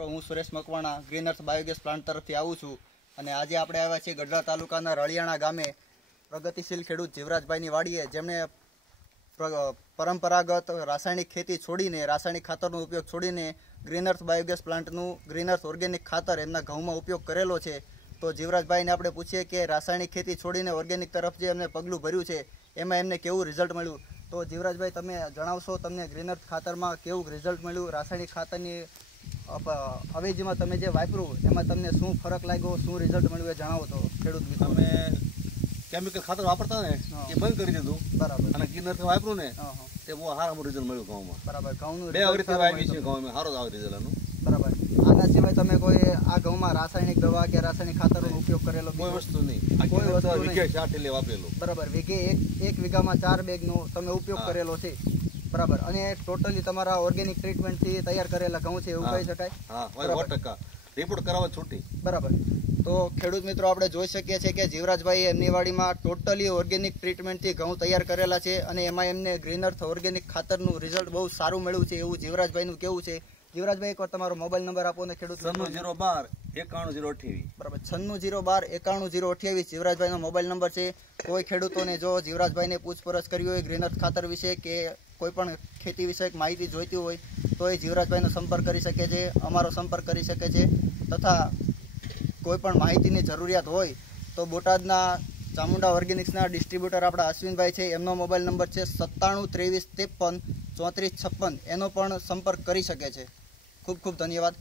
મિત્રો, હું સુરેશ મકવાણા ગ્રીન અર્થ biogas plant તરફથી આવું છું અને આજે આપણે આવ્યા છીએ ગઢડા તાલુકાના રળિયાણા ગામે પ્રગતિશીલ ખેડૂત જીવરાજભાઈની વાડીએ, જેમણે પરંપરાગત રાસાયણિક ખેતી છોડીને, રાસાયણિક ખાતરનો ઉપયોગ છોડીને ગ્રીન અર્થ બાયોગેસ પ્લાન્ટનું ગ્રીન અર્થ ઓર્ગેનિક ખાતર એમના ઘઉંમાં ઉપયોગ કરેલો છે. તો જીવરાજભાઈને આપણે પૂછીએ કે રાસાયણિક ખેતી છોડીને ઓર્ગેનિક તરફ જે એમને પગલું ભર્યું છે એમાં એમને કેવું રિઝલ્ટ મળ્યું. તો જીવરાજભાઈ, તમે જણાવશો તમને ગ્રીન અર્થ ખાતરમાં કેવું રિઝલ્ટ મળ્યું? રાસાયણિક ખાતરની અવેજીમાં તમે જે વાપર્યું એમાં તમને શું ફરક લાગ્યો, શું રિઝલ્ટ મળ્યું એ જણાવો તો ખેડૂત મિત્રો. અમે કેમિકલ ખાતર વાપરતા ને એ બંધ કરી દીધું. બરાબર. અને ગ્રીન અર્થ વાપર્યું ને તે બહુ સારું રિઝલ્ટ મળ્યું ઘઉંમાં. બરાબર. ઘઉંનું 2 અગરથી વાવી છે ઘઉંમાં, સારું આવે રિઝલ્ટ આનું. બરાબર. આના સિવાય તમે કોઈ આ ઘઉંમાં રાસાયણિક દવા કે રાસાયણિક ખાતરનો ઉપયોગ કરેલો? કોઈ વસ્તુ નહીં. કોઈ વસ્તુ વીઘે 4 ઠેલે વાપરેલું. બરાબર. વીઘે એક વીઘામાં 4 બેગનો તમે ઉપયોગ કરેલો છે. બરાબર. અને ટોટલી તમારા ઓર્ગેનિક ટ્રીટમેન્ટથી તૈયાર કરેલા ઘઉં છે એવું કહી શકાય? હા, 100% રિપોર્ટ કરાવવા છૂટી. બરાબર. તો ખેડૂત મિત્રો, આપણે જોઈ શકીએ છીએ કે જીવરાજભાઈ એમની વાડીમાં ટોટલી ઓર્ગેનિક ટ્રીટમેન્ટથી ઘઉં તૈયાર કરેલા છે અને એમાં એમને ગ્રીન અર્થ ઓર્ગેનિક ખાતરનું રિઝલ્ટ બહુ સારું મળ્યું છે એવું જીવરાજભાઈનું કેવું છે. જીવરાજભાઈ, એકવાર તમારો મોબાઈલ નંબર આપો ને ખેડૂત. 9612 91028. બરાબર. 9612 91028 જીવરાજભાઈનો મોબાઈલ નંબર છે. કોઈ ખેડૂતોને જો જીવરાજભાઈને પૂછપરછ કરવી હોય ગ્રીન અર્થ ખાતર વિશે કે કોઈ પણ ખેતી વિષયક માહિતી જોઈતી હોય તો એ જીવરાજભાઈનો સંપર્ક કરી શકે છે, અમારો સંપર્ક કરી શકે છે. તથા કોઈ પણ માહિતીની જરૂરિયાત હોય તો બોટાદના ચામુંડા ઓર્ગેનિક્સના ડિસ્ટ્રીબ્યુટર આપણા અશ્વિનભાઈ છે, એમનો મોબાઈલ નંબર છે 97 23 53 34 56. એનો પણ સંપર્ક કરી શકે છે. ખૂબ ખૂબ ધન્યવાદ.